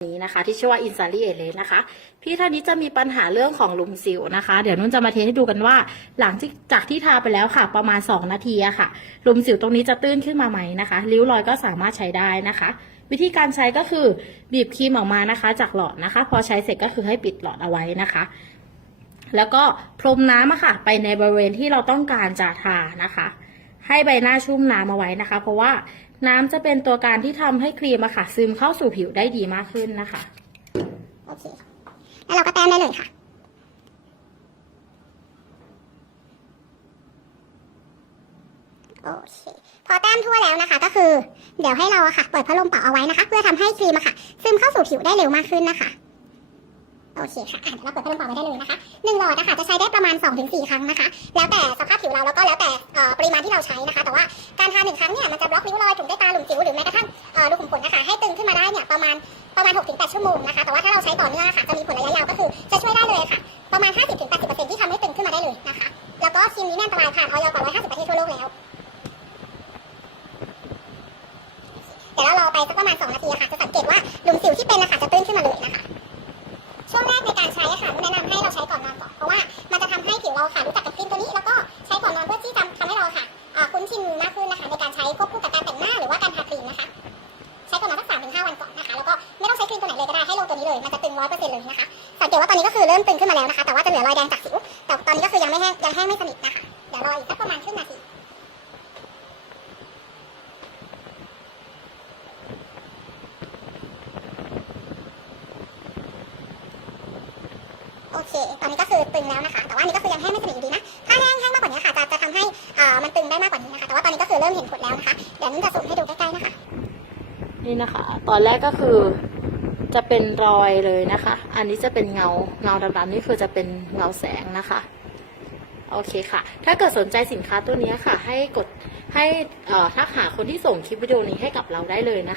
นี้นะคะที่ชื่อว่าอินซารีเอเลนะคะ พี่ท่านนี้จะมีปัญหาเรื่องของหลุมสิวนะคะ เดี๋ยวนุ่นจะมาเทสให้ดูกันว่า หลังจากที่ทาไปแล้วค่ะ ประมาณ 2 นาทีอะค่ะหลุมสิวตรงนี้จะตื้นขึ้นมาไหมนะคะริ้วรอยก็สามารถใช้ได้นะคะ วิธีการใช้ก็คือบีบครีมออกมานะคะ จากหลอดนะคะ พอใช้เสร็จก็คือให้ปิดหลอดเอาไว้นะคะ แล้วก็พรมน้ำอะค่ะ ไปในบริเวณที่เราต้องการจะทานะคะ ให้ใบหน้าชุ่มน้ำเอาไว้นะคะ เพราะว่าน้ำจะเป็นตัวการที่ทำให้ครีมอะค่ะ ซึมเข้าสู่ผิวได้ดีมากขึ้นนะคะ โอเค แล้วเราก็แต้มได้เลยค่ะโอเคพอแต้มทั่วแล้วนะคะ ก็คือ เดี๋ยวให้เราอะค่ะ เปิดพัดลมเป่าเอาไว้นะคะ เพื่อทำให้ครีมอะค่ะ ซึมเข้าสู่ผิวได้เร็วมากขึ้นนะคะ โอเคค่ะอะเดี๋ยวเราเปิดพัดลมเป่าไว้ได้เลยนะคะหนึ่งหลอดนะคะจะใช้ได้ประมาณ 2-4 ครั้งนะคะ แล้วแต่สภาพผิวเราแล้วก็แล้วแต่ปริมาณที่เราใช้นะคะ แต่ว่าการทาหนึ่งครั้งเนี่ยมันจะบล็อกริ้วรอยถุงใต้ตาหลุมสิวหรือแม้กระทั่งรูขุมขนนะคะให้ตึงขึ้นมาได้เนี่ยประมาณประมาณ 6-8 ชั่วโมงนะคะ แต่ว่าถ้าเราใช้ต่อเนื่องค่ะจะมีผลระยะยาวก็คือจะช่วยได้เลยค่ะ ประมาณ 50-80%ที่ทำให้ตึงขึ้นมาได้เลยนะคะ แล้วก็ครีมนี้เนี่ยอันตรายผ่านออยกว่า150ประเทศทั่วโลกแล้วเดี๋ยวเรารอไปสักประมาณ 2 นาทีค่ะจะสังเกตว่าหลุมสิวที่เป็น เลย มันจะตึงร้อยเปอร์เซ็นต์เลยนะคะ สังเกตว่าตอนนี้ก็คือเริ่มตึงขึ้นมาแล้วนะคะ แต่ว่าจะเหลือรอยแดงจากสิว แต่ตอนนี้ก็คือยังไม่แห้ง ยังแห้งไม่สนิทนะคะ เดี๋ยวรออีกสักประมาณครึ่งนาทีโอเค ตอนนี้ก็คือตึงแล้วนะคะ แต่ว่านี้ก็คือยังแห้งไม่สนิทอยู่ดีนะ ถ้าแห้งแห้งมากกว่านี้ค่ะ จะจะทำให้อ่ามันตึงได้มากกว่านี้นะคะ แต่ว่าตอนนี้ก็คือเริ่มเห็นผลแล้วนะคะ เดี๋ยวนุ่นจะสูงให้ดูใกล้ๆนะคะ นี่นะคะ ตอนแรกก็คือ จะเป็นรอยเลยนะคะ อันนี้จะเป็นเงาเงาดำๆนี่คือจะเป็นเงาแสงนะคะโอเคค่ะ ถ้าเกิดสนใจสินค้าตัวนี้ค่ะ ให้กดให้ทักหาคนที่ส่งคลิปวิดีโอนี้ให้กับเราได้เลยนะคะ